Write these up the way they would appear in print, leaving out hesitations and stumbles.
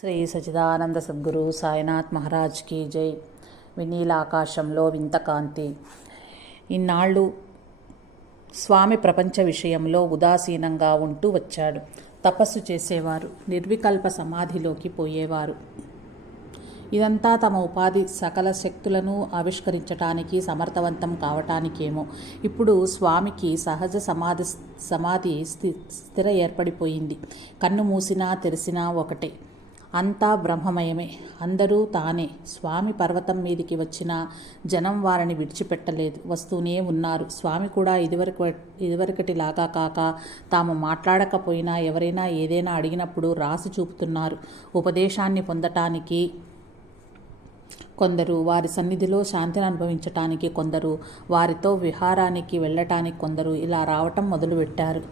శ్రీ సచిదానంద సద్గురు సాయినాథ్ మహారాజ్కి జై. వినీలాకాశంలో వింత కాంతి. ఇన్నాళ్ళు స్వామి ప్రపంచ విషయంలో ఉదాసీనంగా ఉంటూ వచ్చాడు. తపస్సు చేసేవారు, నిర్వికల్ప సమాధిలోకి పోయేవారు. ఇదంతా తమ ఉపాధి సకల శక్తులను ఆవిష్కరించటానికి సమర్థవంతం కావటానికేమో. ఇప్పుడు స్వామికి సహజ సమాధి స్థిర ఏర్పడిపోయింది. కన్ను మూసినా తెరిసినా ఒకటే, అంతా బ్రహ్మమయమే, అందరూ తానే. స్వామి పర్వతం మీదికి వచ్చిన జనం వారిని విడిచిపెట్టలేదు, వస్తూనే ఉన్నారు. స్వామి కూడా ఇదివరకటిలాగా కాక తాము మాట్లాడకపోయినా ఎవరైనా ఏదైనా అడిగినప్పుడు రాసి చూపుతున్నారు. ఉపదేశాన్ని పొందటానికి కొందరు, వారి సన్నిధిలో శాంతిని అనుభవించటానికి కొందరు, వారితో విహారానికి వెళ్ళటానికి కొందరు ఇలా రావటం మొదలుపెట్టారు.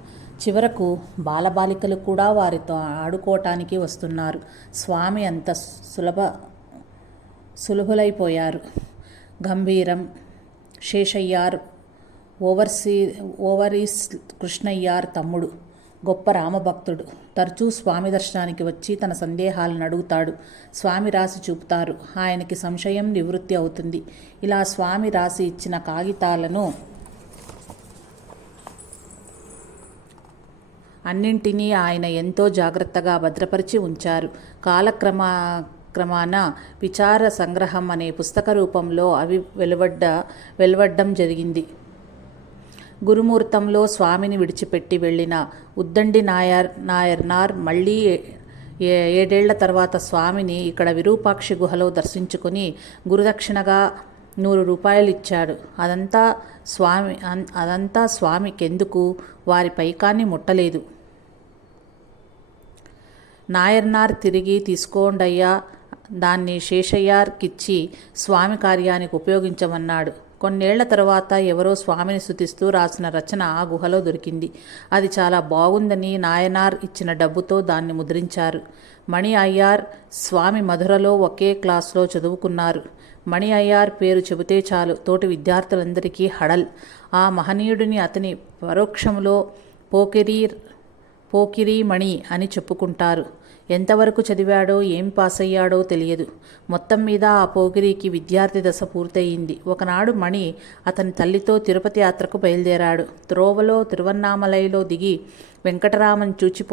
చివరకు బాలబాలికలు కూడా వారితో ఆడుకోవటానికి వస్తున్నారు. స్వామి అంత సులభులైపోయారు. గంభీరం శేషయ్యార్, ఓవరీస్ కృష్ణయ్యార్ తమ్ముడు, గొప్ప రామభక్తుడు. తరచూ స్వామి దర్శనానికి వచ్చి తన సందేహాలను అడుగుతాడు. స్వామి రాసి చూపుతారు. ఆయనకి సంశయం నివృత్తి అవుతుంది. ఇలా స్వామి రాసి ఇచ్చిన కాగితాలను అన్నింటినీ ఆయన ఎంతో జాగ్రత్తగా భద్రపరిచి ఉంచారు. కాలక్రమాన విచార సంగ్రహం అనే పుస్తక రూపంలో అవి వెలువడ్డం జరిగింది. గురుముహూర్తంలో స్వామిని విడిచిపెట్టి వెళ్ళిన ఉద్దండి నాయర్నార్ మళ్ళీ 7 ఏళ్ల తర్వాత స్వామిని ఇక్కడ విరూపాక్షి గుహలో దర్శించుకుని గురుదక్షిణగా 100 రూపాయలు ఇచ్చాడు. అదంతా స్వామికెందుకు? వారి పైకాన్ని ముట్టలేదు. నాయర్నార్ తిరిగి తీసుకోండయ్యా, దాన్ని శేషయ్యార్కిచ్చి స్వామి కార్యానికి ఉపయోగించమన్నాడు. కొన్నేళ్ల తర్వాత ఎవరో స్వామిని స్తుతిస్తూ రాసిన రచన ఆ గుహలో దొరికింది. అది చాలా బాగుందని నాయనార్ ఇచ్చిన డబ్బుతో దాన్ని ముద్రించారు. మణి అయ్యార్ స్వామి మధురలో ఒకే క్లాసులో చదువుకున్నారు. మణి అయ్యార్ పేరు చెబితే చాలు తోటి విద్యార్థులందరికీ హడల్. ఆ మహనీయుడిని అతని పరోక్షంలో పోకిరీ మణి అని చెప్పుకుంటారు. ఎంతవరకు చదివాడో, ఏం పాస్ అయ్యాడో తెలియదు. మొత్తం మీద ఆ పోకిరీకి విద్యార్థి దశ పూర్తయింది. ఒకనాడు మణి అతని తల్లితో తిరుపతి యాత్రకు బయలుదేరాడు. త్రోవలో తిరువన్నామలైలో దిగి వెంకటరామన్ చూచి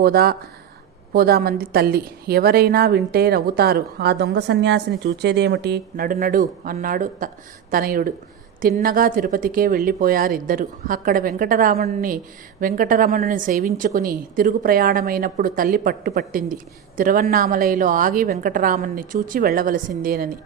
పోదామంది తల్లి. ఎవరైనా వింటే నవ్వుతారు. ఆ దొంగ సన్యాసిని చూచేదేమిటి, నడు అన్నాడు తనయుడు. తిన్నగా తిరుపతికే వెళ్ళిపోయారిద్దరు. అక్కడ వెంకటరమణుని సేవించుకుని తిరుగు ప్రయాణమైనప్పుడు తల్లి పట్టింది. తిరువన్నామలైలో ఆగి వెంకటరామన్ని చూచి వెళ్ళవలసిందేనని.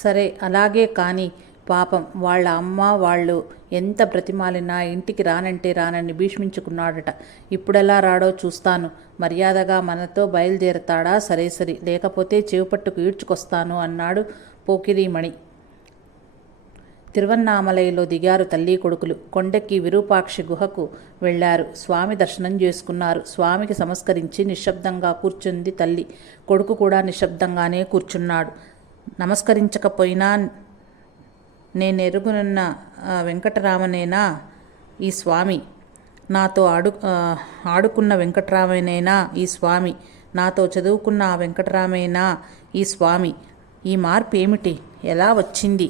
సరే, అలాగే కాని. పాపం వాళ్ళ అమ్మ వాళ్ళు ఎంత బ్రతిమాలినా ఇంటికి రానంటే రానని భీష్మించుకున్నాడట. ఇప్పుడెలా రాడో చూస్తాను. మర్యాదగా మనతో బయలుదేరతాడా? సరే, లేకపోతే చెవిపట్టుకు ఈడ్చుకొస్తాను అన్నాడు పోకిరీమణి. తిరువన్నామలైలో దిగారు తల్లి కొడుకులు. కొండెక్కి విరూపాక్షి గుహకు వెళ్లారు. స్వామి దర్శనం చేసుకున్నారు. స్వామికి నమస్కరించి నిశ్శబ్దంగా కూర్చుంది తల్లి. కొడుకు కూడా నిశ్శబ్దంగానే కూర్చున్నాడు. నమస్కరించకపోయినా నేనెరుగునున్న వెంకటరామనేనా ఈ స్వామి? నాతో ఆడుకున్న వెంకటరామనేనా ఈ స్వామి? నాతో చదువుకున్న ఆ వెంకటరామేనా ఈ స్వామి? ఈ మార్పు ఏమిటి? ఎలా వచ్చింది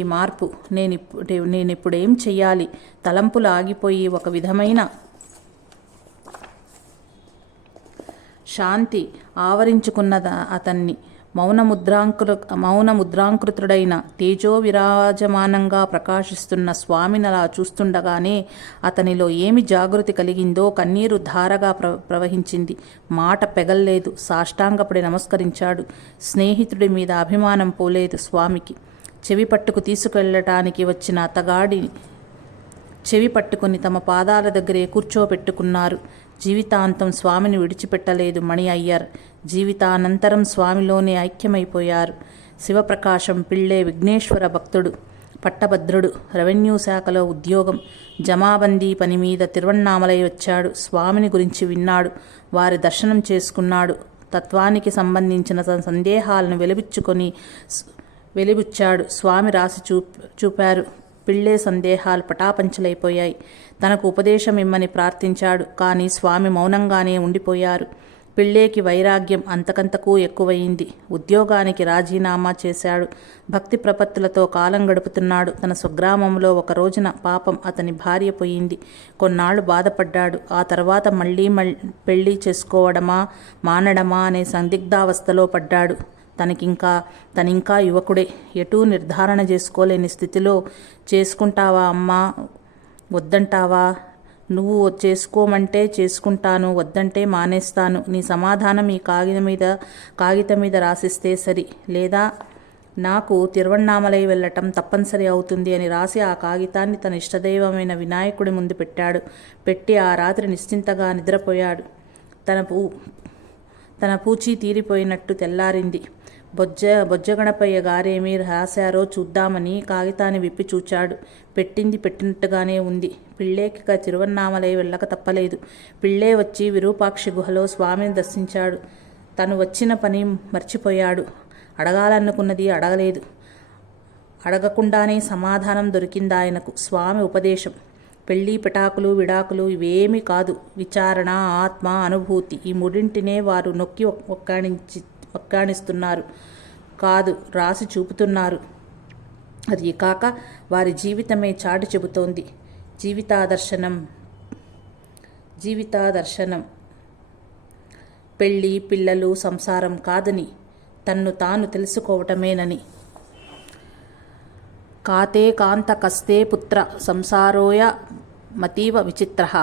ఈ మార్పు? నేనిప్పుడేం చెయ్యాలి? తలంపులు ఆగిపోయి ఒక విధమైన శాంతి ఆవరించుకున్నద అతన్ని. మౌనముద్రాంకృతుడైన తేజో విరాజమానంగా ప్రకాశిస్తున్న స్వామినలా చూస్తుండగానే అతనిలో ఏమి జాగృతి కలిగిందో కన్నీరు ధారగా ప్రవహించింది. మాట పెగల్లేదు. సాష్టాంగపడి నమస్కరించాడు. స్నేహితుడి మీద అభిమానం పోలేదు స్వామికి. చెవి పట్టుకు తీసుకెళ్లటానికి వచ్చిన అతగాడి చెవి పట్టుకుని తమ పాదాల దగ్గరే కూర్చోపెట్టుకున్నారు. జీవితాంతం స్వామిని విడిచిపెట్టలేదు మణి అయ్యర్. జీవితానంతరం స్వామిలోనే ఐక్యమైపోయారు. శివప్రకాశం పిళ్ళే విఘ్నేశ్వర భక్తుడు, పట్టభద్రుడు. రెవెన్యూ శాఖలో ఉద్యోగం. జమాబందీ పని మీద తిరువన్నామలై వచ్చాడు. స్వామిని గురించి విన్నాడు. వారి దర్శనం చేసుకున్నాడు. తత్వానికి సంబంధించిన సందేహాలను వెలిబుచ్చాడు. స్వామి రాసి చూపారు. పిళ్ళే సందేహాలు పటాపంచలైపోయాయి. తనకు ఉపదేశం ఇమ్మని ప్రార్థించాడు. కానీ స్వామి మౌనంగానే ఉండిపోయారు. పిళ్ళేకి వైరాగ్యం అంతకంతకు ఎక్కువయింది. ఉద్యోగానికి రాజీనామా చేశాడు. భక్తి ప్రపత్తులతో కాలం గడుపుతున్నాడు. తన స్వగ్రామంలో ఒక రోజున పాపం అతని భార్య పోయింది. కొన్నాళ్లు బాధపడ్డాడు. ఆ తర్వాత మళ్ళీ పెళ్లి చేసుకోవడమా మానడమా అనే సందిగ్ధావస్థలో పడ్డాడు. తనింకా యువకుడే. ఎటూ నిర్ధారణ చేసుకోలేని స్థితిలో చేసుకుంటావా అమ్మా, వద్దంటావా? నువ్వు చేసుకోమంటే చేసుకుంటాను, వద్దంటే మానేస్తాను. నీ సమాధానం ఈ కాగితం మీద రాసిస్తే సరి, లేదా నాకు తిరువణ్ణామలై వెళ్ళటం తప్పనిసరి అవుతుంది అని రాసి ఆ కాగితాన్ని తన ఇష్టదైవమైన వినాయకుడి ముందు పెట్టాడు. పెట్టి ఆ రాత్రి నిశ్చింతగా నిద్రపోయాడు. తన పూచీ తీరిపోయినట్టు తెల్లారింది. బొజ్జగణపయ్య గారేమీ రాశారో చూద్దామని కాగితాన్ని విప్పి చూచాడు. పెట్టింది పెట్టినట్టుగానే ఉంది. పిళ్ళేకిక తిరువణ్ణామలై వెళ్ళక తప్పలేదు. పిళ్ళే వచ్చి విరూపాక్షి గుహలో స్వామిని దర్శించాడు. తను వచ్చిన పని మర్చిపోయాడు. అడగాలనుకున్నది అడగలేదు. అడగకుండానే సమాధానం దొరికిందాయనకు. స్వామి ఉపదేశం: పెళ్ళి, పిటాకులు, విడాకులు ఇవేమీ కాదు. విచారణ, ఆత్మ, అనుభూతి ఈ మూడింటినే వారు నొక్కి ఒక్కాణిస్తున్నారు కాదు, రాసి చూపుతున్నారు. అది కాక వారి జీవితమే చాటి చెబుతోంది. జీవితాదర్శనం పెళ్ళి, పిల్లలు, సంసారం కాదని, తన్ను తాను తెలుసుకోవటమేనని. కాతే కాంత కస్తే పుత్ర సంసారోయ మతీవ విచిత్రః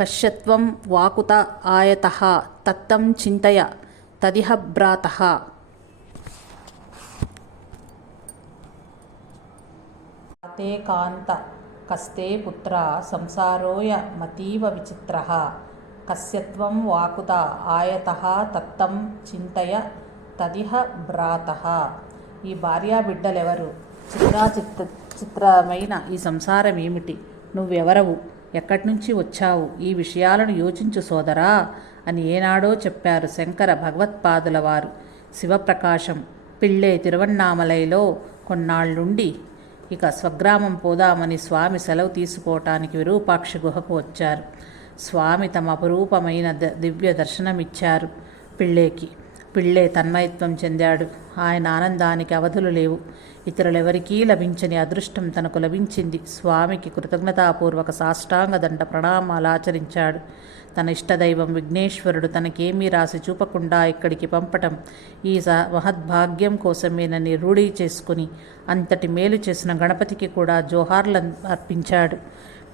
కశ్యత్వం వాకుత ఆయతః తత్తం చింతయ తదిహ భ్రాతః. కాతే కాంత కస్తే పుత్ర సంసారోయ మతీవ విచిత్రః కస్యత్వం వాకుత ఆయతః తత్తం చింతయ తదిహ భ్రాతః. ఈ భార్యాబిడ్డలెవరు? చిత్రమైన ఈ సంసారం ఏమిటి? నువ్వెవరవు? ఎక్కడి నుంచి వచ్చావు? ఈ విషయాలను యోచించు సోదరా అని ఏనాడో చెప్పారు శంకర భగవత్పాదుల వారు. శివప్రకాశం పిళ్ళే తిరువణ్ణామలైలో కొన్నాళ్లుండి ఇక స్వగ్రామం పోదామని స్వామి సెలవు తీసుకోవటానికి విరూపాక్షి గుహకు వచ్చారు. స్వామి తమ అపురూపమైన దివ్య దర్శనమిచ్చారు పిళ్ళేకి. పిళ్ళే తన్మయత్వం చెందాడు. ఆయన ఆనందానికి అవధులు లేవు. ఇతరులెవరికీ లభించని అదృష్టం తనకు లభించింది. స్వామికి కృతజ్ఞతాపూర్వక సాష్టాంగ దండ ప్రణామాలాచరించాడు. తన ఇష్టదైవం విఘ్నేశ్వరుడు తనకేమీ రాసి చూపకుండా ఇక్కడికి పంపటం ఈ మహద్భాగ్యం కోసమేనని రూఢీ చేసుకుని అంతటి మేలు చేసిన గణపతికి కూడా జోహార్లు అర్పించాడు.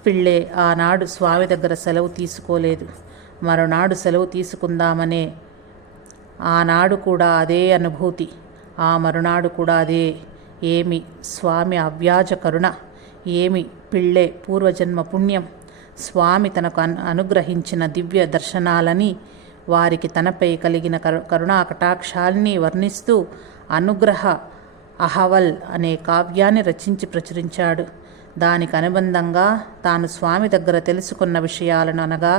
పిళ్ళే ఆనాడు స్వామి దగ్గర సెలవు తీసుకోలేదు. మరునాడు సెలవు తీసుకుందామనే ఆనాడు కూడా అదే అనుభూతి, ఆ మరునాడు కూడా అదే. ఏమి స్వామి అవ్యాజ కరుణ, ఏమి పిళ్ళే పూర్వజన్మ పుణ్యం. స్వామి తనకు అనుగ్రహించిన దివ్య దర్శనాలని, వారికి తనపై కలిగిన కరుణా కటాక్షాల్ని వర్ణిస్తూ అనుగ్రహ అహవల్ అనే కావ్యాన్ని రచించి ప్రచురించాడు. దానికి అనుబంధంగా తాను స్వామి దగ్గర తెలుసుకున్న విషయాలను, అనగా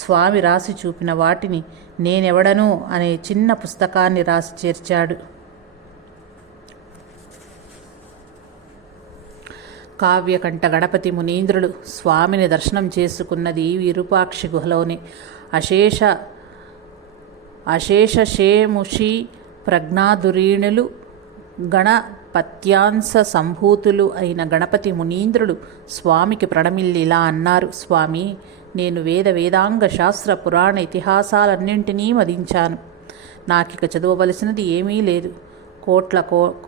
స్వామి రాసి చూపిన వాటిని నేనెవడను అనే చిన్న పుస్తకాన్ని రాసి చేర్చాడు. కావ్యకంఠ గణపతి మునీంద్రులు స్వామిని దర్శనం చేసుకున్నది విరూపాక్షి గుహలోనే. అశేషేముషి ప్రజ్ఞాధురీణులు గణపత్యాంశ సంభూతులు అయిన గణపతి మునీంద్రుడు స్వామికి ప్రణమిల్లి ఇలా అన్నారు: స్వామి, నేను వేదాంగ శాస్త్ర పురాణ ఇతిహాసాలన్నింటినీ మదించాను. నాకిక చదవవలసినది ఏమీ లేదు. కోట్ల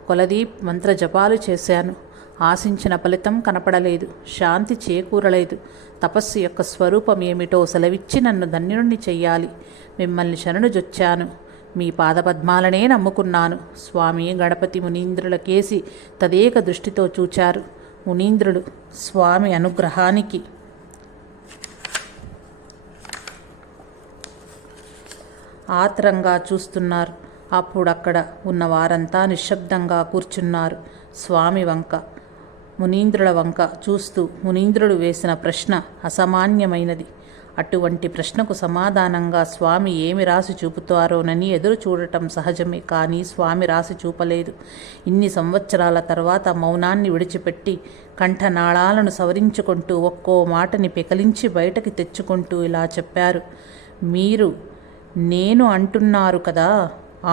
కొలది మంత్ర జపాలు చేశాను. ఆశించిన ఫలితం కనపడలేదు. శాంతి చేకూరలేదు. తపస్సు యొక్క స్వరూపం ఏమిటో సెలవిచ్చి నన్ను ధన్యుణ్ణి చెయ్యాలి. మిమ్మల్ని శరణుజొచ్చాను. మీ పాదపద్మాలనే నమ్ముకున్నాను. స్వామి గణపతి మునీంద్రుల కేసి తదేక దృష్టితో చూచారు. మునీంద్రుడు స్వామి అనుగ్రహానికి ఆత్రంగా చూస్తున్నారు. అప్పుడక్కడ ఉన్న వారంతా నిశ్శబ్దంగా కూర్చున్నారు. స్వామి వంక, మునీంద్రుల వంక చూస్తూ మునీంద్రుడు వేసిన ప్రశ్న అసామాన్యమైనది. అటువంటి ప్రశ్నకు సమాధానంగా స్వామి ఏమి రాసి చూపుతారోనని ఎదురు చూడటం సహజమే. కానీ స్వామి రాసి చూపలేదు. ఇన్ని సంవత్సరాల తర్వాత మౌనాన్ని విడిచిపెట్టి కంఠనాళాలను సవరించుకుంటూ ఒక్కో మాటని పెకలించి బయటకి తెచ్చుకుంటూ ఇలా చెప్పారు. మీరు నేను అంటున్నారు కదా,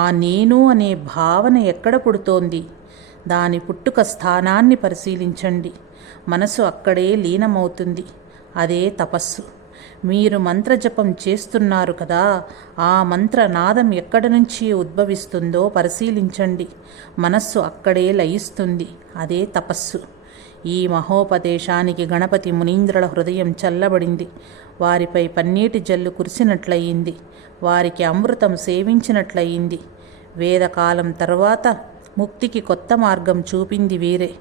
ఆ నేను అనే భావన ఎక్కడ పుడుతోంది? దాని పుట్టుక స్థానాన్ని పరిశీలించండి. మనసు అక్కడే లీనమవుతుంది. అదే తపస్సు. మీరు మంత్రజపం చేస్తున్నారు కదా, ఆ మంత్రనాదం ఎక్కడి నుంచి ఉద్భవిస్తుందో పరిశీలించండి. మనస్సు అక్కడే లయిస్తుంది. అదే తపస్సు. ఈ మహోపదేశానికి గణపతి మునీంద్రుల హృదయం చల్లబడింది. వారిపై పన్నీటి జల్లు కురిసినట్లయింది. వారికి అమృతం సేవించినట్లయింది. వేదకాలం తర్వాత ముక్తికి కొత్త మార్గం చూపింది వీరే.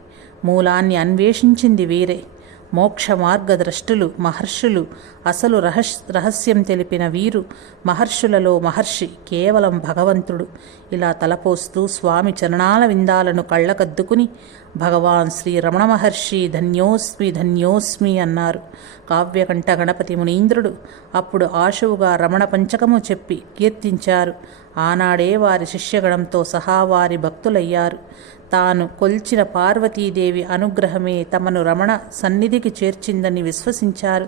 మూలాన్ని అన్వేషించింది వీరే. మోక్ష మార్గద్రష్టులు మహర్షులు. అసలు రహస్యం తెలిపిన వీరు. మహర్షులలో మహర్షి, కేవలం భగవంతుడు. ఇలా తలపోస్తూ స్వామి చరణాల విందాలను కళ్ళకద్దుకుని భగవాన్ శ్రీ రమణ మహర్షి ధన్యోస్మి ధన్యోస్మి అన్నారు. కావ్యకంఠ గణపతి మునీంద్రుడు అప్పుడు ఆశువుగా రమణ పంచకము చెప్పి కీర్తించారు. ఆనాడే వారి శిష్యగణంతో సహా వారి భక్తులయ్యారు. తాను కొల్చిన పార్వతీదేవి అనుగ్రహమే తమను రమణ సన్నిధికి చేర్చిందని విశ్వసించారు.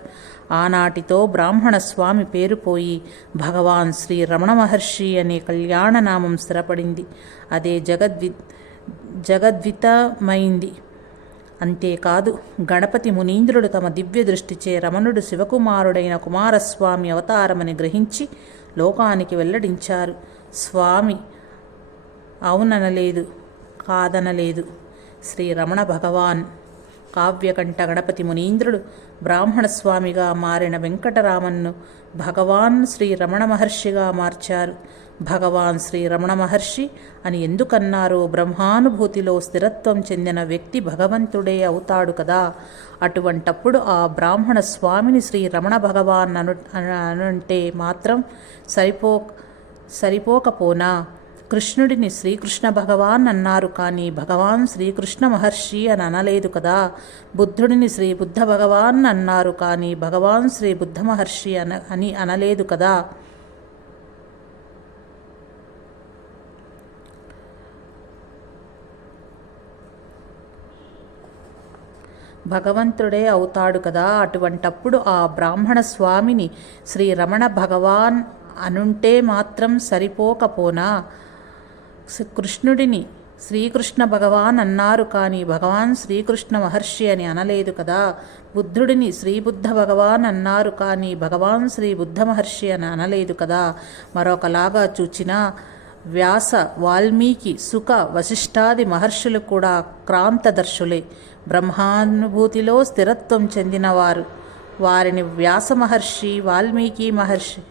ఆనాటితో బ్రాహ్మణ స్వామి పేరు పోయి భగవాన్ శ్రీ రమణ మహర్షి అనే కళ్యాణనామం స్థిరపడింది. అదే జగద్వితమైంది. అంతేకాదు, గణపతి మునీంద్రుడు తమ దివ్య దృష్టిచే రమణుడు శివకుమారుడైన కుమారస్వామి అవతారమని గ్రహించి లోకానికి వెల్లడించారు. స్వామి అవుననలేదు, కాదనలేదు. శ్రీ రమణ భగవాన్. కావ్యకంఠ గణపతి మునీంద్రుడు బ్రాహ్మణస్వామిగా మారిన వెంకటరామన్ను భగవాన్ శ్రీ రమణ మహర్షిగా మార్చారు. భగవాన్ శ్రీ రమణ మహర్షి అని ఎందుకన్నారో, బ్రహ్మానుభూతిలో స్థిరత్వం చెందిన వ్యక్తి భగవంతుడే అవుతాడు కదా. అటువంటప్పుడు ఆ బ్రాహ్మణ స్వామిని శ్రీ రమణ భగవాన్ అంటే మాత్రం సరిపోకపోనా? కృష్ణుడిని శ్రీకృష్ణ భగవాన్ అన్నారు, కానీ భగవాన్ శ్రీకృష్ణ మహర్షి అని అనలేదు కదా. బుద్ధుడిని శ్రీ బుద్ధ భగవాన్ అన్నారు, కానీ భగవాన్ శ్రీ బుద్ధ మహర్షి అని అనలేదు కదా. భగవంతుడే అవుతాడు కదా. అటువంటప్పుడు ఆ బ్రాహ్మణ స్వామిని శ్రీ రమణ భగవాన్ అనుంటే మాత్రం సరిపోకపోనా? కృష్ణుడిని శ్రీకృష్ణ భగవాన్ అన్నారు, కానీ భగవాన్ శ్రీకృష్ణ మహర్షి అని అనలేదు కదా. బుద్ధుడిని శ్రీబుద్ధ భగవాన్ అన్నారు, కానీ భగవాన్ శ్రీ బుద్ధ మహర్షి అని అనలేదు కదా. మరొకలాగా చూచినా వ్యాస, వాల్మీకి, సుఖ, వశిష్ఠాది మహర్షులు కూడా క్రాంతదర్శులే. బ్రహ్మానుభూతిలో స్థిరత్వం చెందినవారు. వారిని వ్యాస మహర్షి, వాల్మీకి మహర్షి,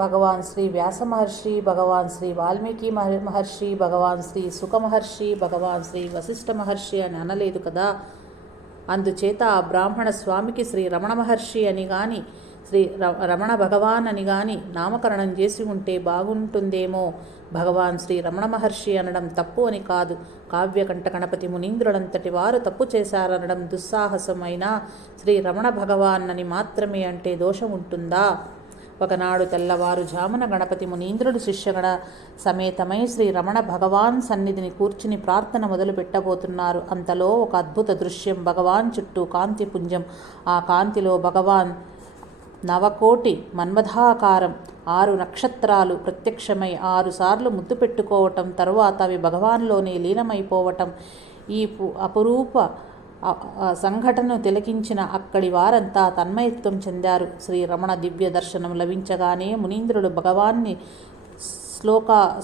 భగవాన్ శ్రీ వ్యాస మహర్షి, భగవాన్ శ్రీ వాల్మీకి మహర్షి, భగవాన్ శ్రీ సుఖ మహర్షి, భగవాన్ శ్రీ వశిష్ఠ మహర్షి అని అనలేదు కదా. అందుచేత ఆ బ్రాహ్మణ స్వామికి శ్రీ రమణ మహర్షి అని కానీ శ్రీ రమణ భగవాన్ అని కానీ నామకరణం చేసి ఉంటే బాగుంటుందేమో. భగవాన్ శ్రీ రమణ మహర్షి అనడం తప్పు అని కాదు. కావ్యకంఠ గణపతి మునీంద్రులంతటి వారు తప్పు చేశారనడం దుస్సాహసమైన శ్రీ రమణ భగవాన్ అని మాత్రమే అంటే దోషం ఉంటుందా? ఒకనాడు తెల్లవారుజామున గణపతి మునీంద్రుడు శిష్యగణ సమేతమై శ్రీ రమణ భగవాన్ సన్నిధిని కూర్చుని ప్రార్థన మొదలు పెట్టబోతున్నారు. అంతలో ఒక అద్భుత దృశ్యం. భగవాన్ చుట్టూ కాంతిపుంజం. ఆ కాంతిలో భగవాన్ నవకోటి మన్మథాకారం 6 నక్షత్రాలు ప్రత్యక్షమై 6 సార్లు ముద్దు పెట్టుకోవటం, తరువాత అవి భగవాన్లోనే లీనమైపోవటం. ఈ అపురూప సంఘటనను తిలకించిన అక్కడి వారంతా తన్మయత్వం చెందారు. శ్రీరమణ దివ్య దర్శనం లభించగానే మునీంద్రుడు భగవాన్ని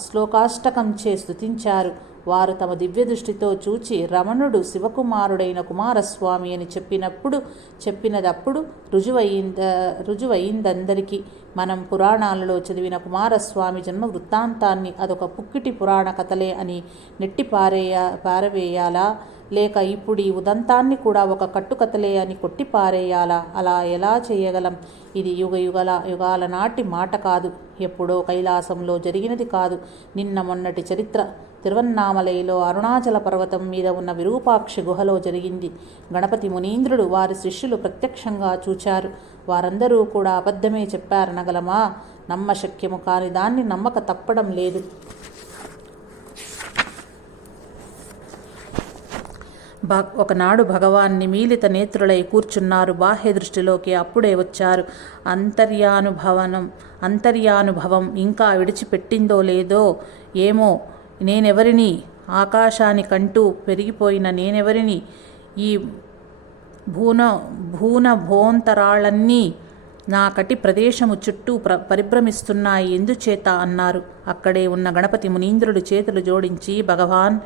శ్లోకాష్టకంచే స్తుతించారు. వారు తమ దివ్య దృష్టితో చూచి రమణుడు శివకుమారుడైన కుమారస్వామి అని చెప్పినదప్పుడు రుజువయిందందరికీ. మనం పురాణాలలో చదివిన కుమారస్వామి జన్మ వృత్తాంతాన్ని అదొక పుక్కిటి పురాణ కథలే అని నెట్టి పారవేయాలా, లేక ఇప్పుడు ఈ ఉదంతాన్ని కూడా ఒక కట్టుకథలే అని కొట్టి పారేయాలా? అలా ఎలా చేయగలం? ఇది యుగాల నాటి మాట కాదు, ఎప్పుడో కైలాసంలో జరిగినది కాదు, నిన్న మొన్నటి చరిత్ర. తిరువన్నామలైలో అరుణాచల పర్వతం మీద ఉన్న విరూపాక్షి గుహలో జరిగింది. గణపతి మునీంద్రుడు వారి శిష్యులు ప్రత్యక్షంగా చూచారు. వారందరూ కూడా అబద్ధమే చెప్పారనగలమా? నమ్మశక్యము కాని దాన్ని నమ్మక తప్పడం లేదు. ఒకనాడు భగవాన్ నిమీలిత నేత్రులై కూర్చున్నారు. బాహ్య దృష్టిలోకి అప్పుడే వచ్చారు. అంతర్యానుభవం ఇంకా విడిచిపెట్టిందో లేదో ఏమో. నేనెవరిని? ఆకాశానికంటూ పెరిగిపోయిన నేనెవరిని? ఈ భూనభోంతరాళన్నీ నా కటి ప్రదేశము చుట్టూ పరిభ్రమిస్తున్నాయి ఎందుచేత అన్నారు. అక్కడే ఉన్న గణపతి మునీంద్రుడు చేతులు జోడించి, భగవాన్,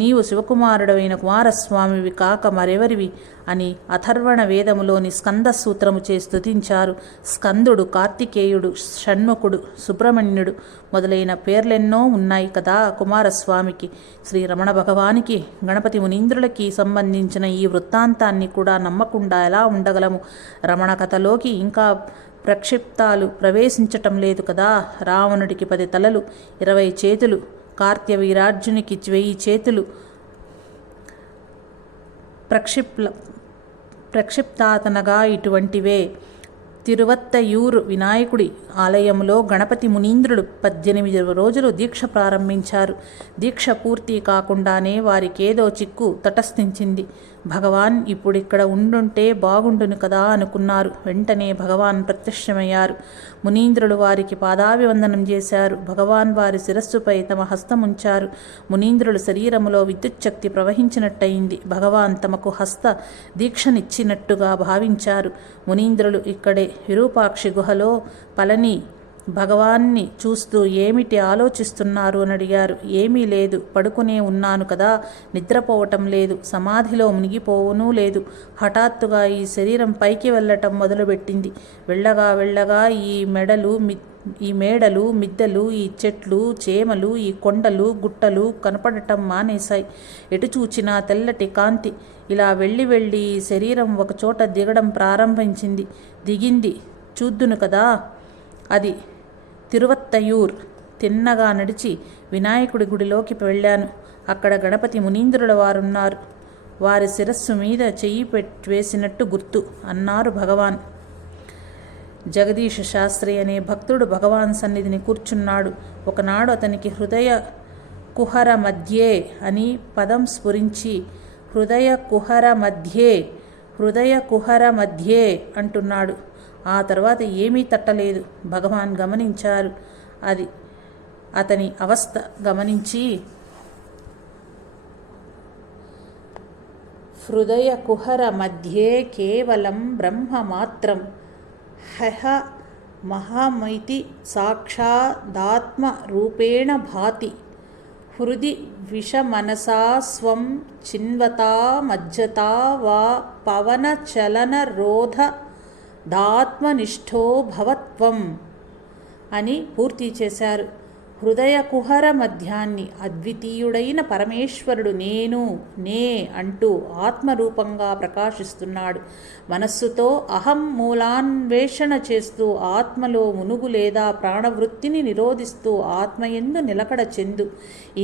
నీవు శివకుమారుడైన కుమారస్వామివి కాక మరెవరివి అని అథర్వణ వేదములోని స్కంద సూత్రము చే స్తుతించారు. స్కందుడు, కార్తికేయుడు, షణ్ముఖుడు, సుబ్రహ్మణ్యుడు మొదలైన పేర్లెన్నో ఉన్నాయి కదా కుమారస్వామికి. శ్రీ రమణ భగవానికి, గణపతి మునీంద్రులకి సంబంధించిన ఈ వృత్తాంతాన్ని కూడా నమ్మకుండా ఎలా ఉండగలము? రమణ కథలోకి ఇంకా ప్రక్షిప్తాలు ప్రవేశించటం లేదు కదా. రావణుడికి 10 తలలు, 20 చేతులు, కార్త్యవీరార్జునికి 1000 చేతులు. ప్రక్షిప్తాతనగా ఇటువంటివే. తిరువత్తయూరు వినాయకుడి ఆలయంలో గణపతి మునీంద్రుడు 18 రోజులు దీక్ష ప్రారంభించారు. దీక్ష పూర్తి కాకుండానే వారికేదో చిక్కు తటస్థించింది. భగవాన్ ఇప్పుడిక్కడ ఉండుంటే బాగుండును కదా అనుకున్నారు. వెంటనే భగవాన్ ప్రత్యక్షమయ్యారు. మునీంద్రులు వారికి పాదాభివందనం చేశారు. భగవాన్ వారి శిరస్సుపై తమ హస్తముంచారు. మునీంద్రులు శరీరములో విద్యుచ్ఛక్తి ప్రవహించినట్టయింది. భగవాన్ తమకు హస్త దీక్షనిచ్చినట్టుగా భావించారు. మునీంద్రులు ఇక్కడే విరూపాక్షి గుహలో పళని భగవాన్ని చూస్తూ ఏమిటి ఆలోచిస్తున్నారు అని అడిగారు. ఏమీ లేదు, పడుకునే ఉన్నాను కదా, నిద్రపోవటం లేదు, సమాధిలో మునిగిపోవనూ లేదు. హఠాత్తుగా ఈ శరీరం పైకి వెళ్ళటం మొదలుపెట్టింది. వెళ్ళగా ఈ మేడలు, మిద్దెలు, ఈ చెట్లు, చేమలు, ఈ కొండలు, గుట్టలు కనపడటం మానేశాయి. ఎటు చూచినా తెల్లటి కాంతి. ఇలా వెళ్ళి ఈ శరీరం ఒకచోట దిగడం ప్రారంభించింది. దిగింది చూద్దును కదా. అది తిరువత్తయూర్. తిన్నగా నడిచి వినాయకుడి గుడిలోకి వెళ్ళాను. అక్కడ గణపతి మునీంద్రుల వారున్నారు. వారి శిరస్సు మీద చెయ్యి వేసినట్టు గుర్తు అన్నారు భగవాన్. జగదీశ శాస్త్రి అనే భక్తుడు భగవాన్ సన్నిధిని కూర్చున్నాడు. ఒకనాడు అతనికి హృదయ కుహర మధ్యే అని పదం స్ఫురించి హృదయ కుహర మధ్యే అంటున్నాడు. ఆ తర్వాత ఏమీ తట్టలేదు. భగవాన్ గమనించారు. అది అతని అవస్థ గమనించి, హృదయ కుహర మధ్యే కేవలం బ్రహ్మ మాత్రం హహ మహామైతి సాక్షాదాత్మ రూపేణ భాతి హృది విషమనసా స్వం చిన్వతా మజ్జతా వా పవన చలన రోధ దాత్మనిష్ఠో భవత్వం అని పూర్తి చేశారు. హృదయ కుహర మధ్యాన్ని అద్వితీయుడైన పరమేశ్వరుడు నే అంటూ ఆత్మరూపంగా ప్రకాశిస్తున్నాడు. మనస్సుతో అహం మూలాన్వేషణ చేస్తూ ఆత్మలో మునుగు లేదా ప్రాణవృత్తిని నిరోధిస్తూ ఆత్మయందు నిలకడ చెందు.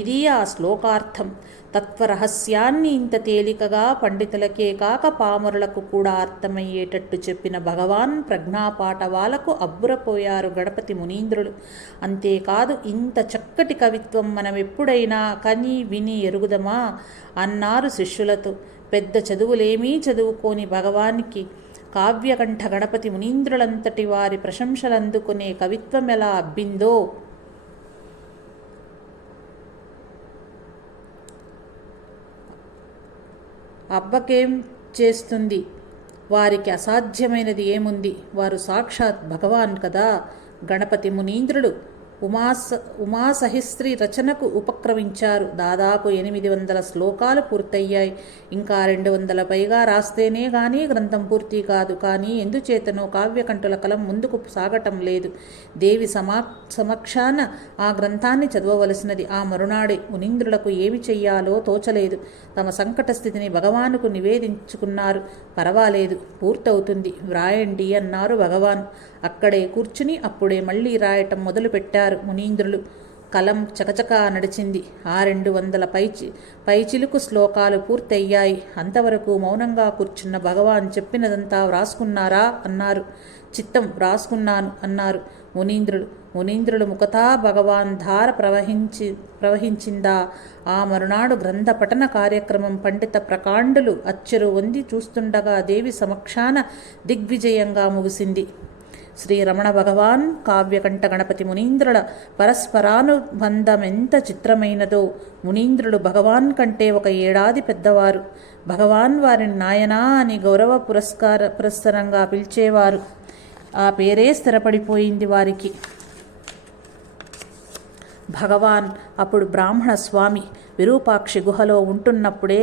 ఇది ఆ శ్లోకార్థం. తత్వరహస్యాన్ని ఇంత తేలికగా పండితులకే కాక పామరులకు కూడా అర్థమయ్యేటట్టు చెప్పిన భగవాన్ ప్రజ్ఞాపాఠవాలకు అబ్బురపోయారు గణపతి మునీంద్రులు. అంతేకాదు, ఇంత చక్కటి కవిత్వం మనం ఎప్పుడైనా కని విని ఎరుగుదమా అన్నారు శిష్యులతో. పెద్ద చదువులేమీ చదువుకోని భగవానికి కావ్యకంఠ గణపతి మునీంద్రులంతటి వారి ప్రశంసలందుకునే కవిత్వం ఎలా అబ్బిందో అబ్బకేం చేస్తుంది. వారికి అసాధ్యమైనది ఏముంది? వారు సాక్షాత్ భగవాన్ కదా. గణపతి మునీంద్రుడు ఉమాసహిస్త్రి రచనకు ఉపక్రమించారు. దాదాపు 800 శ్లోకాలు పూర్తయ్యాయి. ఇంకా 200 పైగా రాస్తేనే గానీ గ్రంథం పూర్తి కాదు. కానీ ఎందుచేతనో కావ్యకంఠుల కలం ముందుకు సాగటం లేదు. దేవి సమక్షాన ఆ గ్రంథాన్ని చదవవలసినది. ఆ మరునాడే మునీంద్రులకు ఏమి చెయ్యాలో తోచలేదు. తమ సంకట స్థితిని భగవానుకు నివేదించుకున్నారు. పర్వాలేదు, పూర్తవుతుంది, వ్రాయండి అన్నారు భగవాన్. అక్కడే కూర్చుని అప్పుడే మళ్ళీ రాయటం మొదలుపెట్టారు మునీంద్రులు. కలం చకచకా నడిచింది. 200 పైచిలుకు శ్లోకాలు పూర్తయ్యాయి. అంతవరకు మౌనంగా కూర్చున్న భగవాన్ చెప్పినదంతా వ్రాసుకున్నారా అన్నారు. చిత్తం, వ్రాసుకున్నాను అన్నారు మునీంద్రులు ముఖతా భగవాన్ ధార ప్రవహించిందా. ఆ మరునాడు గ్రంథ పఠన కార్యక్రమం పండిత ప్రకాండులు అచ్చెరు వంది చూస్తుండగా దేవి సమక్షాన దిగ్విజయంగా ముగిసింది. శ్రీ రమణ భగవాన్, కావ్యకంఠ గణపతి మునీంద్రుల పరస్పరానుబంధమెంత చిత్రమైనదో. మునీంద్రులు భగవాన్ కంటే 1 ఏడాది పెద్దవారు. భగవాన్ వారిని నాయనా అని గౌరవ పురస్సరంగా పిలిచేవారు. ఆ పేరే స్థిరపడిపోయింది వారికి. భగవాన్ అప్పుడు బ్రాహ్మణ స్వామి. విరూపాక్షి గుహలో ఉంటున్నప్పుడే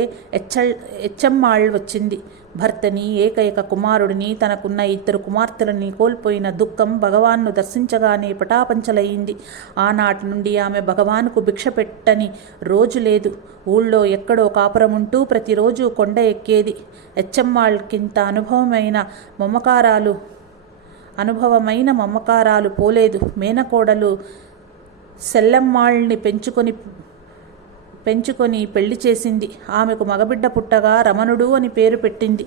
ఎచ్చమ్మాళ్ వచ్చింది. భర్తని, ఏకైక కుమారుడిని, తనకున్న 2 కుమార్తెలని కోల్పోయిన దుఃఖం భగవాన్ను దర్శించగానే పటాపంచలయ్యింది. ఆనాటి నుండి ఆమె భగవాన్కు భిక్ష పెట్టని రోజు లేదు. ఊళ్ళో ఎక్కడో కాపురముంటూ ప్రతిరోజు కొండ ఎక్కేది. ఎచ్చమ్మాళ్ళకింత అనుభవమైన మమకారాలు పోలేదు. మేనకోడలు సెల్లమ్మాళ్ళని పెంచుకొని పెళ్లి చేసింది. ఆమెకు మగబిడ్డ పుట్టగా రమణుడు అని పేరు పెట్టింది.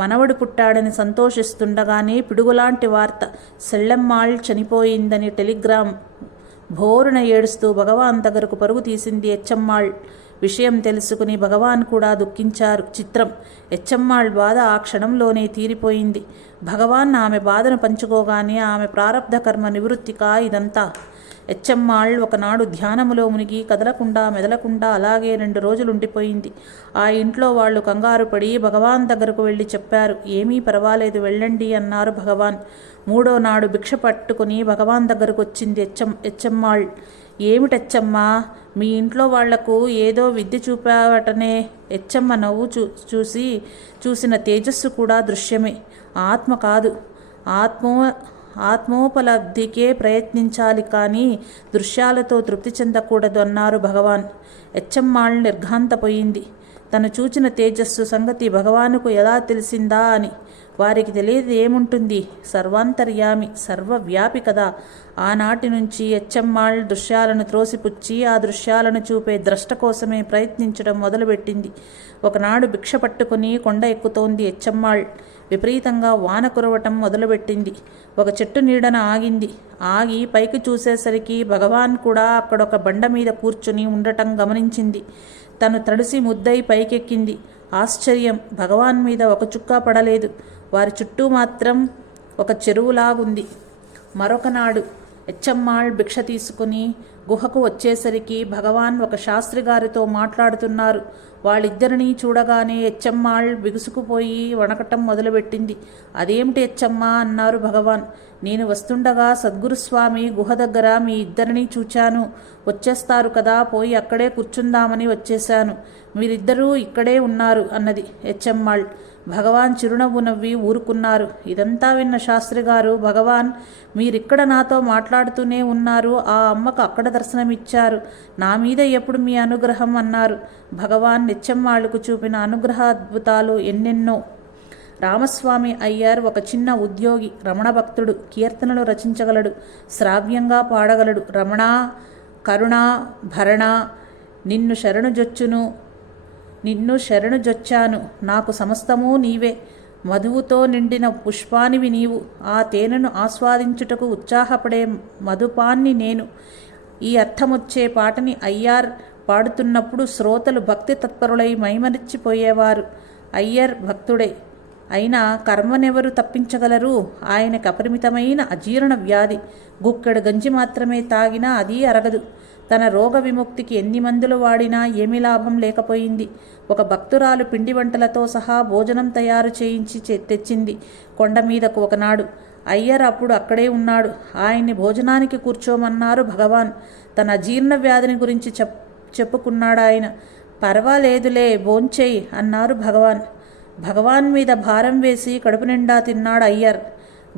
మనవడు పుట్టాడని సంతోషిస్తుండగానే పిడుగులాంటి వార్త, సెల్లమ్మాళ్ చనిపోయిందని టెలిగ్రామ్. భోరున ఏడుస్తూ భగవాన్ దగ్గరకు పరుగు తీసింది ఎచ్చమ్మాళ్. విషయం తెలుసుకుని భగవాన్ కూడా దుఃఖించారు. చిత్రం, ఎచ్చమ్మాళ్ బాధ ఆ క్షణంలోనే తీరిపోయింది. భగవాన్ ఆమె బాధను పంచుకోగానే ఆమె ప్రారబ్ధ కర్మ నివృత్తికా ఇదంతా. ఎచ్చమ్మాళ్ ఒకనాడు ధ్యానములో మునిగి కదలకుండా మెదలకుండా అలాగే 2 రోజులుండిపోయింది. ఆ ఇంట్లో వాళ్ళు కంగారు పడి భగవాన్ దగ్గరకు వెళ్ళి చెప్పారు. ఏమీ పర్వాలేదు, వెళ్ళండి అన్నారు భగవాన్. 3వ నాడు భిక్ష పట్టుకుని భగవాన్ దగ్గరకు వచ్చింది ఎచ్చమ్మాళ్. ఏమిటెచ్చమ్మా, మీ ఇంట్లో వాళ్లకు ఏదో విద్య చూపావటనే. ఎచ్చమ్మ నవ్వు చూసిన తేజస్సు కూడా దృశ్యమే, ఆత్మ కాదు. ఆత్మోపలబ్ధికే ప్రయత్నించాలి కానీ దృశ్యాలతో తృప్తి చెందకూడదు అన్నారు భగవాన్. ఎచ్చమ్మాళ్ నిర్ఘాంతపోయింది. తను చూచిన తేజస్సు సంగతి భగవానుకు ఎలా తెలిసిందా అని. వారికి తెలియదు ఏముంటుంది, సర్వాంతర్యామి, సర్వవ్యాపి కదా. ఆనాటి నుంచి ఎచ్చమ్మాళ్ దృశ్యాలను త్రోసిపుచ్చి ఆ దృశ్యాలను చూపే ద్రష్ట కోసమే ప్రయత్నించడం మొదలుపెట్టింది. ఒకనాడు భిక్ష పట్టుకుని కొండ ఎక్కుతోంది ఎచ్చమ్మాళ్. విపరీతంగా వాన కురవటం మొదలుపెట్టింది. ఒక చెట్టు నీడన ఆగి పైకి చూసేసరికి భగవాన్ కూడా అక్కడొక బండ మీద కూర్చుని ఉండటం గమనించింది. తను తడిసి ముద్దై పైకెక్కింది. ఆశ్చర్యం, భగవాన్ మీద ఒక చుక్క పడలేదు. వారి చుట్టూ మాత్రం ఒక చెరువులాగుంది. మరొకనాడు ఎచ్చమ్మాళ్ భిక్ష తీసుకుని గుహకు వచ్చేసరికి భగవాన్ ఒక శాస్త్రి గారితో మాట్లాడుతున్నారు. వాళ్ళిద్దరినీ చూడగానే ఎచ్చమ్మాళ్ బిగుసుకుపోయి వణకటం మొదలుపెట్టింది. అదేమిటి ఎచ్చమ్మా అన్నారు భగవాన్. నేను వస్తుండగా సద్గురుస్వామి గుహ దగ్గర మీ ఇద్దరినీ చూచాను. వచ్చేస్తారు కదా, పోయి అక్కడే కూర్చుందామని వచ్చేశాను. మీరిద్దరూ ఇక్కడే ఉన్నారు అన్నది ఎచ్చమ్మాళ్. భగవాన్ చిరునవ్వు నవ్వి ఊరుకున్నారు. ఇదంతా విన్న శాస్త్రిగారు, భగవాన్ మీరిక్కడ నాతో మాట్లాడుతూనే ఉన్నారు, ఆ అమ్మకు అక్కడ దర్శనమిచ్చారు, నా మీద ఎప్పుడు మీ అనుగ్రహం అన్నారు. భగవాన్ ఎచ్చమ్మాళ్ళకు చూపిన అనుగ్రహాద్భుతాలు ఎన్నెన్నో. రామస్వామి అయ్యర్ ఒక చిన్న ఉద్యోగి, రమణ భక్తుడు, కీర్తనలు రచించగలడు, శ్రావ్యంగా పాడగలడు. రమణ, కరుణ, భరణ, నిన్ను శరణుజొచ్చాను, నాకు సమస్తమూ నీవే, మధువుతో నిండిన పుష్పానివి నీవు, ఆ తేనెను ఆస్వాదించుటకు ఉత్సాహపడే మధుపాన్ని నేను. ఈ అర్థమొచ్చే పాటని అయ్యార్ పాడుతున్నప్పుడు శ్రోతలు భక్తి తత్పరులై మైమరిచిపోయేవారు. అయ్యర్ భక్తుడే అయినా కర్మనెవరు తప్పించగలరు? ఆయనకు అపరిమితమైన అజీర్ణ వ్యాధి. గుక్కెడు గంజి మాత్రమే తాగినా అదీ అరగదు. తన రోగ విముక్తికి ఎన్ని మందులు వాడినా ఏమీ లాభం లేకపోయింది. ఒక భక్తురాలు పిండి వంటలతో సహా భోజనం తయారు చేయించి తెచ్చింది కొండ మీదకు ఒకనాడు. అయ్యర్ అప్పుడు అక్కడే ఉన్నాడు. ఆయన్ని భోజనానికి కూర్చోమన్నారు భగవాన్. తన అజీర్ణ వ్యాధిని గురించి చెప్పుకున్నాడు ఆయన. పర్వాలేదులే, భోంచేయి అన్నారు భగవాన్. భగవాన్ మీద భారం వేసి కడుపు నిండా తిన్నాడు అయ్యర్.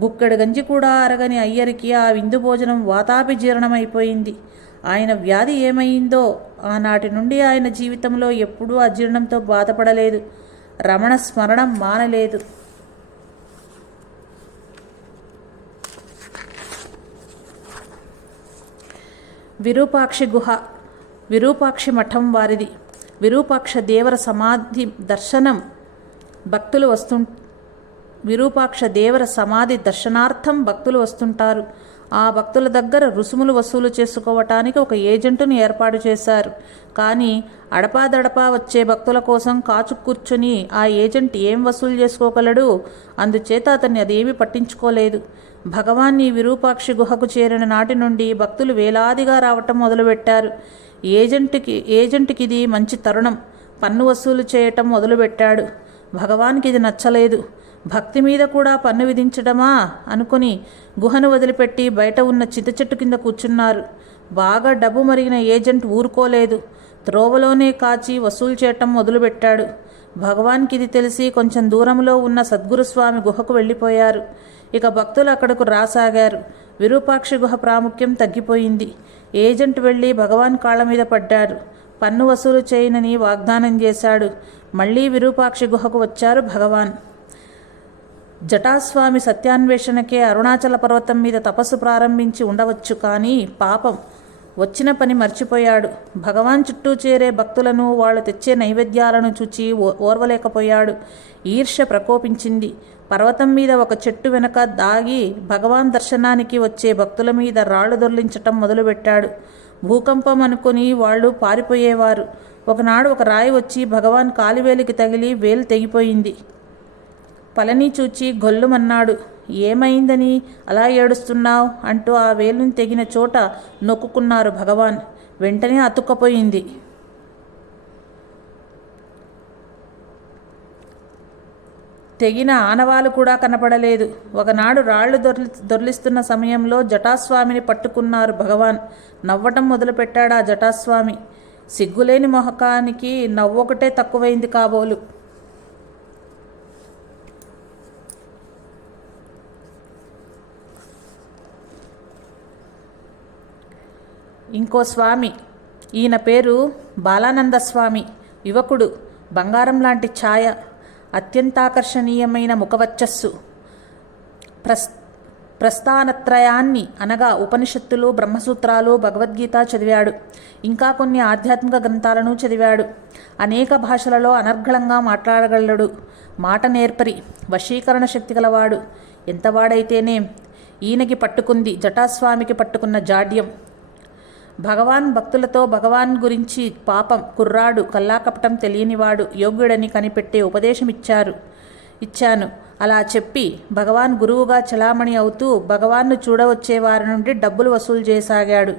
గుక్కెడు గంజి కూడా అరగని అయ్యరికి ఆ విందు భోజనం వాతాభిజీర్ణమైపోయింది. ఆయన వ్యాధి ఏమైందో ఆనాటి నుండి ఆయన జీవితంలో ఎప్పుడూ అజీర్ణంతో బాధపడలేదు. రమణ స్మరణం మానలేదు. విరూపాక్షి గుహ. విరూపాక్షి మఠం వారిది. విరూపాక్ష దేవర సమాధి దర్శనం భక్తులు విరూపాక్ష దేవర సమాధి దర్శనార్థం భక్తులు వస్తుంటారు. ఆ భక్తుల దగ్గర రుసుములు వసూలు చేసుకోవటానికి ఒక ఏజెంటును ఏర్పాటు చేశారు. కానీ అడపాదడపా వచ్చే భక్తుల కోసం కాచు కూర్చుని ఆ ఏజెంట్ ఏం వసూలు చేసుకోగలడు? అందుచేత అతన్ని అదేమీ పట్టించుకోలేదు. భగవాన్ ఈ విరూపాక్షి గుహకు చేరిన నాటి నుండి భక్తులు వేలాదిగా రావటం మొదలుపెట్టారు. ఏజెంట్కి ఇది మంచి తరుణం. పన్ను వసూలు చేయటం మొదలుపెట్టాడు. భగవాన్కి ఇది నచ్చలేదు. భక్తి మీద కూడా పన్ను విధించడమా అనుకుని గుహను వదిలిపెట్టి బయట ఉన్న చింత చెట్టు కింద కూర్చున్నారు. బాగా డబ్బు మరిగిన ఏజెంట్ ఊరుకోలేదు. త్రోవలోనే కాచి వసూలు చేయటం మొదలుపెట్టాడు. భగవాన్కి ఇది తెలిసి కొంచెం దూరంలో ఉన్న సద్గురుస్వామి గుహకు వెళ్ళిపోయారు. ఇక భక్తులు అక్కడకు రాసాగారు. విరూపాక్షి గుహ ప్రాముఖ్యం తగ్గిపోయింది. ఏజెంట్ వెళ్ళి భగవాన్ కాళ్ళ మీద పడ్డాడు. పన్ను వసూలు చేయనని వాగ్దానం చేశాడు. మళ్ళీ విరూపాక్షి గుహకు వచ్చారు భగవాన్. జటాస్వామి సత్యాన్వేషణకే అరుణాచల పర్వతం మీద తపస్సు ప్రారంభించి ఉండవచ్చు. కానీ పాపం వచ్చిన పని మర్చిపోయాడు. భగవాన్ చుట్టూ చేరే భక్తులను, వాళ్ళు తెచ్చే నైవేద్యాలను చూచి ఓర్వలేకపోయాడు. ఈర్ష్య ప్రకోపించింది. పర్వతం మీద ఒక చెట్టు వెనక దాగి భగవాన్ దర్శనానికి వచ్చే భక్తుల మీద రాళ్లు దొర్లించటం మొదలుపెట్టాడు. భూకంపం అనుకుని వాళ్ళు పారిపోయేవారు. ఒకనాడు ఒక రాయి వచ్చి భగవాన్ కాలివేలికి తగిలి వేలు తెగిపోయింది. పళని చూచి గొల్లుమన్నాడు. ఏమైందని అలా ఏడుస్తున్నావు అంటూ ఆ వేలుని తెగిన చోట నొక్కుకున్నారు భగవాన్. వెంటనే అతుక్కపోయింది. తెగిన ఆనవాలు కూడా కనపడలేదు. ఒకనాడు రాళ్లు దొర్లిస్తున్న సమయంలో జటాస్వామిని పట్టుకున్నారు భగవాన్. నవ్వటం మొదలుపెట్టాడు ఆ జటాస్వామి. సిగ్గులేని మొహకానికి నవ్వొకటే తక్కువైంది కాబోలు. ఇంకో స్వామి, ఈయన పేరు బాలానంద స్వామి. యువకుడు, బంగారం లాంటి ఛాయ, అత్యంతాకర్షణీయమైన ముఖవచ్చస్సు. ప్రస్థానత్రయాన్ని అనగా ఉపనిషత్తులు, బ్రహ్మసూత్రాలు, భగవద్గీత చదివాడు. ఇంకా కొన్ని ఆధ్యాత్మిక గ్రంథాలను చదివాడు. అనేక భాషలలో అనర్గళంగా మాట్లాడగలడు. మాట నేర్పరి, వశీకరణ శక్తి గలవాడు. ఎంతవాడైతేనే ఈయనకి పట్టుకుంది జటాస్వామికి పట్టుకున్న జాడ్యం. భగవాన్ భక్తులతో భగవాన్ గురించి పాపం కుర్రాడు, కల్లాకపటం తెలియనివాడు, యోగ్యుడని కనిపెట్టే ఉపదేశం ఇచ్చాను. అలా చెప్పి భగవాన్ గురువుగా చలామణి అవుతూ భగవాన్ను చూడవచ్చే వారి నుండి డబ్బులు వసూలు చేయసాగాడు.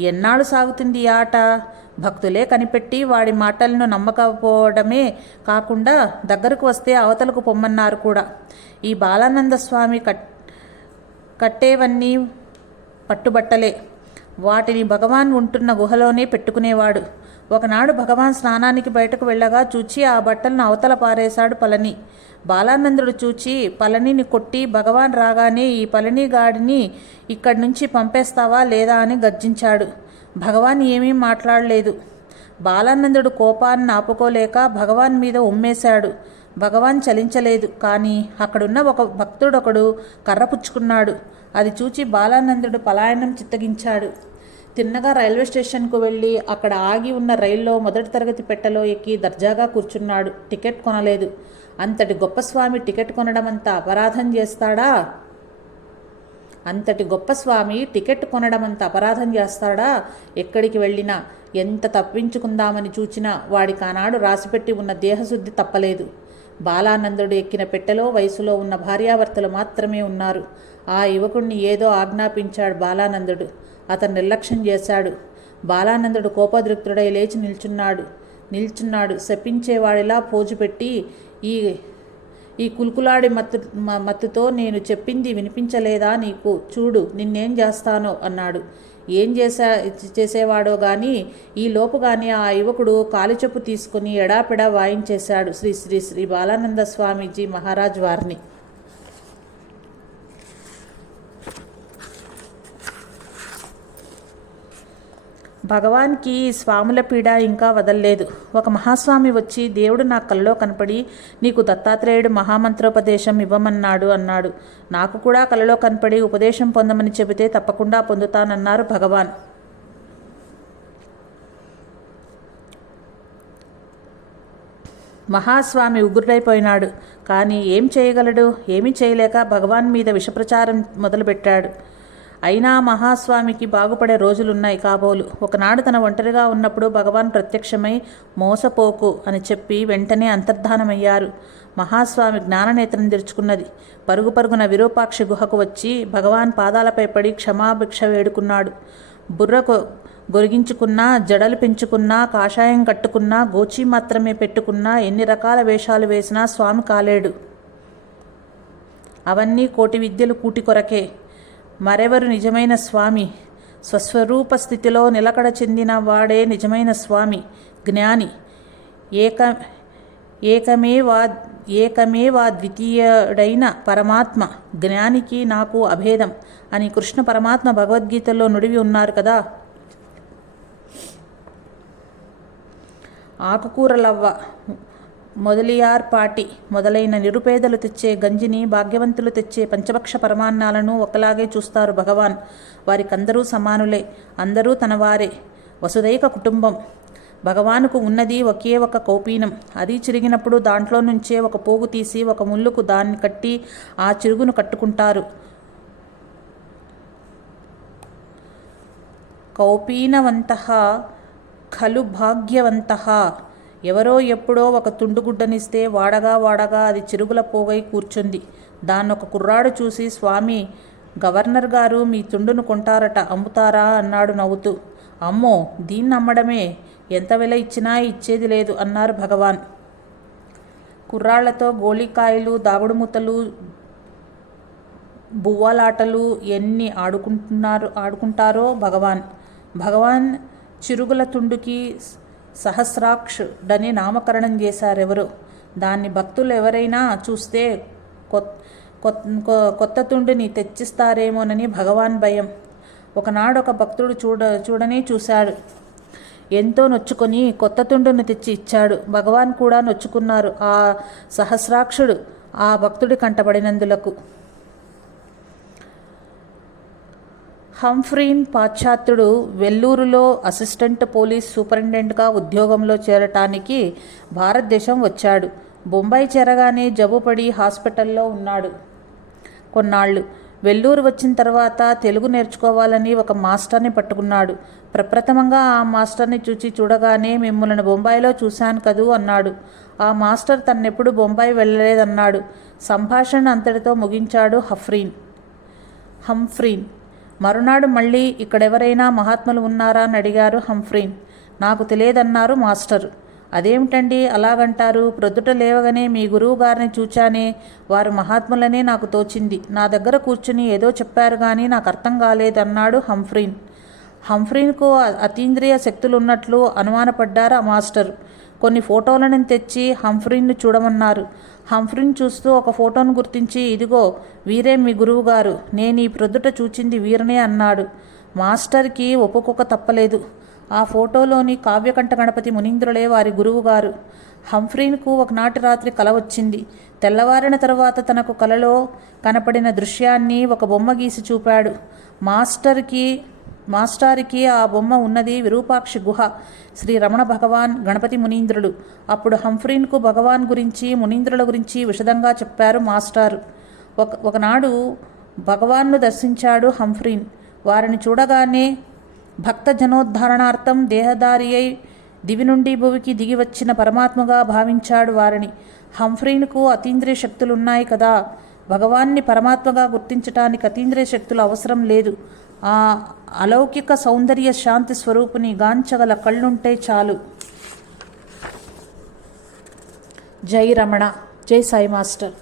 ఎన్నాళ్ళు సాగుతుంది ఈ ఆట? భక్తులే కనిపెట్టి వాడి మాటలను నమ్మకపోవడమే కాకుండా దగ్గరకు వస్తే అవతలకు పొమ్మన్నారు కూడా. ఈ బాలానంద స్వామి కట్టేవన్నీ పట్టుబట్టలే. వాటిని భగవాన్ ఉంటున్న గుహలోనే పెట్టుకునేవాడు. ఒకనాడు భగవాన్ స్నానానికి బయటకు వెళ్ళగా చూచి ఆ బట్టలను అవతల పారేశాడు పళని. బాలానందుడు చూచి పళనిని కొట్టి, భగవాన్ రాగానే ఈ పళని గాడిని ఇక్కడి నుంచి పంపేస్తావా లేదా అని గర్జించాడు. భగవాన్ ఏమీ మాట్లాడలేదు. బాలానందుడు కోపాన్ని ఆపుకోలేక భగవాన్ మీద ఉమ్మేశాడు. భగవాన్ చలించలేదు. కానీ అక్కడున్న ఒక భక్తుడొకడు కర్ర పుచ్చుకున్నాడు. అది చూచి బాలానందుడు పలాయనం చిత్తగించాడు. తిన్నగా రైల్వే స్టేషన్కు వెళ్ళి అక్కడ ఆగి ఉన్న రైల్లో మొదటి తరగతి పెట్టెలో ఎక్కి దర్జాగా కూర్చున్నాడు. టికెట్ కొనలేదు. అంతటి గొప్ప స్వామి టికెట్ కొనడం అంత అపరాధం చేస్తాడా? ఎక్కడికి వెళ్ళినా ఎంత తప్పించుకుందామని చూచినా వాడికి ఆనాడు రాసిపెట్టి ఉన్న దేహశుద్ధి తప్పలేదు. బాలానందుడు ఎక్కిన పెట్టెలో వయసులో ఉన్న భార్యాభర్తలు మాత్రమే ఉన్నారు. ఆ యువకుణ్ణి ఏదో ఆజ్ఞాపించాడు బాలానందుడు. అతను నిర్లక్ష్యం చేశాడు. బాలానందుడు కోపదృక్తుడై లేచి నిల్చున్నాడు. శపించేవాడిలా పోజు పెట్టి ఈ కులుకులాడి మత్తుతో నేను చెప్పింది వినిపించలేదా నీకు? చూడు నిన్నేం చేస్తానో అన్నాడు. ఏం చేసేవాడో గాని ఈ లోపుగానే ఆ యువకుడు కాలిచెప్పు తీసుకుని ఎడాపెడా వాయించేశాడు శ్రీ శ్రీ శ్రీ బాలానంద స్వామీజీ మహారాజ్ వారిని. భగవాన్కి స్వాముల పీడ ఇంకా వదల్లేదు. ఒక మహాస్వామి వచ్చి, దేవుడు నా కల్లో కనపడి నీకు దత్తాత్రేయుడు మహామంత్రోపదేశం ఇవ్వమన్నాడు అన్నాడు. నాకు కూడా కలలో కనపడి ఉపదేశం పొందమని చెబితే తప్పకుండా పొందుతానన్నారు భగవాన్. మహాస్వామి ఉగ్రుడైపోయినాడు. కానీ ఏం చేయగలడు? ఏమీ చేయలేక భగవాన్ మీద విషప్రచారం మొదలుపెట్టాడు. అయినా మహాస్వామికి బాగుపడే రోజులున్నాయి కాబోలు. ఒకనాడు తన ఒంటరిగా ఉన్నప్పుడు భగవాన్ ప్రత్యక్షమై మోసపోకు అని చెప్పి వెంటనే అంతర్ధానమయ్యారు. మహాస్వామి జ్ఞాననేత్రం తెరుచుకున్నది. పరుగు పరుగున విరూపాక్షి గుహకు వచ్చి భగవాన్ పాదాలపై పడి క్షమాభిక్ష వేడుకున్నాడు. బుర్రకు గొరిగించుకున్నా, జడలు పెంచుకున్నా, కాషాయం కట్టుకున్నా, గోచి మాత్రమే పెట్టుకున్నా, ఎన్ని రకాల వేషాలు వేసినా స్వామి కాలేడు. అవన్నీ కోటి విద్యలు కూటి కొరకే. మరెవరు నిజమైన స్వామి? స్వస్వరూప స్థితిలో నిలకడ చెందిన వాడే నిజమైన స్వామి, జ్ఞాని. ఏకమేవా ద్వితీయుడైన పరమాత్మ. జ్ఞానికి నాకు అభేదం అని కృష్ణ పరమాత్మ భగవద్గీతలో నుడివి ఉన్నారు కదా. ఆకుకూరలవ్వ, మొదలియార్పాటి మొదలైన నిరుపేదలు తెచ్చే గంజిని, భాగ్యవంతులు తెచ్చే పంచభక్ష పరమాన్నాలను ఒకలాగే చూస్తారు భగవాన్. వారికందరూ సమానులే, అందరూ తనవారే, వసుదైక కుటుంబం. భగవానుకు ఉన్నది ఒకే ఒక కౌపీనం. అది చిరిగినప్పుడు దాంట్లో నుంచే ఒక పోగు తీసి ఒక ముళ్ళుకు దాన్ని కట్టి ఆ చిరుగును కట్టుకుంటారు. కౌపీనవంతః ఖలు భాగ్యవంతః. ఎవరో ఎప్పుడో ఒక తుండుగుడ్డనిస్తే వాడగా అది చిరుగుల పోగై కూర్చుంది. దాన్నొక కుర్రాడు చూసి, స్వామి, గవర్నర్ గారు మీ తుండును కొంటారట, అమ్ముతారా అన్నాడు నవ్వుతూ. అమ్మో, దీన్ని అమ్మడమే, ఎంత వెల ఇచ్చినా ఇచ్చేది లేదు అన్నారు భగవాన్. కుర్రాళ్లతో గోళీకాయలు, దాగుడుమూతలు, బువ్వలాటలు ఎన్ని ఆడుకుంటారో భగవాన్. భగవాన్ చిరుగుల తుండుకి సహస్రాక్షుడని నామకరణం చేశారెవరో. దాన్ని భక్తులు ఎవరైనా చూస్తే కొత్త తుండుని తెచ్చిస్తారేమోనని భగవాన్ భయం. ఒకనాడు ఒక భక్తుడు చూడనే చూశాడు. ఎంతో నొచ్చుకొని కొత్త తుండుని తెచ్చి ఇచ్చాడు. భగవాన్ కూడా నొచ్చుకున్నారు ఆ సహస్రాక్షుడు ఆ భక్తుడి కంటపడినందులకు. హంఫ్రీన్ పాశ్చాత్యుడు వెల్లూరులో అసిస్టెంట్ పోలీస్ సూపరింటెండెంట్గా ఉద్యోగంలో చేరటానికి భారతదేశం వచ్చాడు. బొంబాయి చేరగానే జబ్బుపడి హాస్పిటల్లో ఉన్నాడు కొన్నాళ్ళు. వెల్లూరు వచ్చిన తర్వాత తెలుగు నేర్చుకోవాలని ఒక మాస్టర్ని పట్టుకున్నాడు. ప్రప్రథమంగా ఆ మాస్టర్ని చూడగానే, మిమ్మల్ని బొంబాయిలో చూశాను కదూ అన్నాడు. ఆ మాస్టర్ తన్నెప్పుడు బొంబాయి వెళ్ళలేదన్నాడు. సంభాషణ అంతటితో ముగించాడు హంఫ్రీన్. మరునాడు మళ్ళీ, ఇక్కడెవరైనా మహాత్ములు ఉన్నారా అని అడిగారు హంఫ్రీన్. నాకు తెలియదన్నారు మాస్టర్. అదేమిటండి అలాగంటారు? ప్రొద్దుట లేవగానే మీ గురువు గారిని చూచానే, వారు మహాత్ములనే నాకు తోచింది. నా దగ్గర కూర్చుని ఏదో చెప్పారు కానీ నాకు అర్థం కాలేదన్నాడు హంఫ్రీన్కు అతీంద్రియ శక్తులున్నట్లు అనుమానపడ్డారు ఆ మాస్టర్. కొన్ని ఫోటోలను తెచ్చి హంఫ్రీన్ను చూడమన్నారు. హంఫ్రీన్ చూస్తూ ఒక ఫోటోను గుర్తించి, ఇదిగో వీరే మీ గురువు గారు, నేను ఈ ప్రొద్దుట చూచింది వీరనే అన్నాడు. మాస్టర్కి ఒప్పుకోక తప్పలేదు. ఆ ఫోటోలోని కావ్యకంఠ గణపతి మునీంద్రులే వారి గురువుగారు. హంఫ్రీన్కు ఒకనాటి రాత్రి కల వచ్చింది. తెల్లవారిన తర్వాత తనకు కలలో కనపడిన దృశ్యాన్ని ఒక బొమ్మ గీసి చూపాడు. మాస్టారికి ఆ బొమ్మ ఉన్నది విరూపాక్షి గుహ, శ్రీ రమణ భగవాన్, గణపతి మునీంద్రుడు. అప్పుడు హంఫ్రీన్కు భగవాన్ గురించి, మునీంద్రుల గురించి విశదంగా చెప్పారు మాస్టారు. ఒకనాడు భగవాన్ను దర్శించాడు హంఫ్రీన్. వారిని చూడగానే భక్త జనోద్ధరణార్థం దేహదారి అయి దివి నుండి భువికి దిగి వచ్చిన పరమాత్మగా భావించాడు వారిని. హంఫ్రీన్కు అతీంద్రియ శక్తులున్నాయి కదా. భగవాన్ని పరమాత్మగా గుర్తించటానికి అతీంద్రియ శక్తులు అవసరం లేదు. ఆ అలౌకిక సౌందర్య శాంతి స్వరూపుని గాంచగల కళ్ళుంటే చాలు. జై రమణ. జై సాయి మాస్టర్.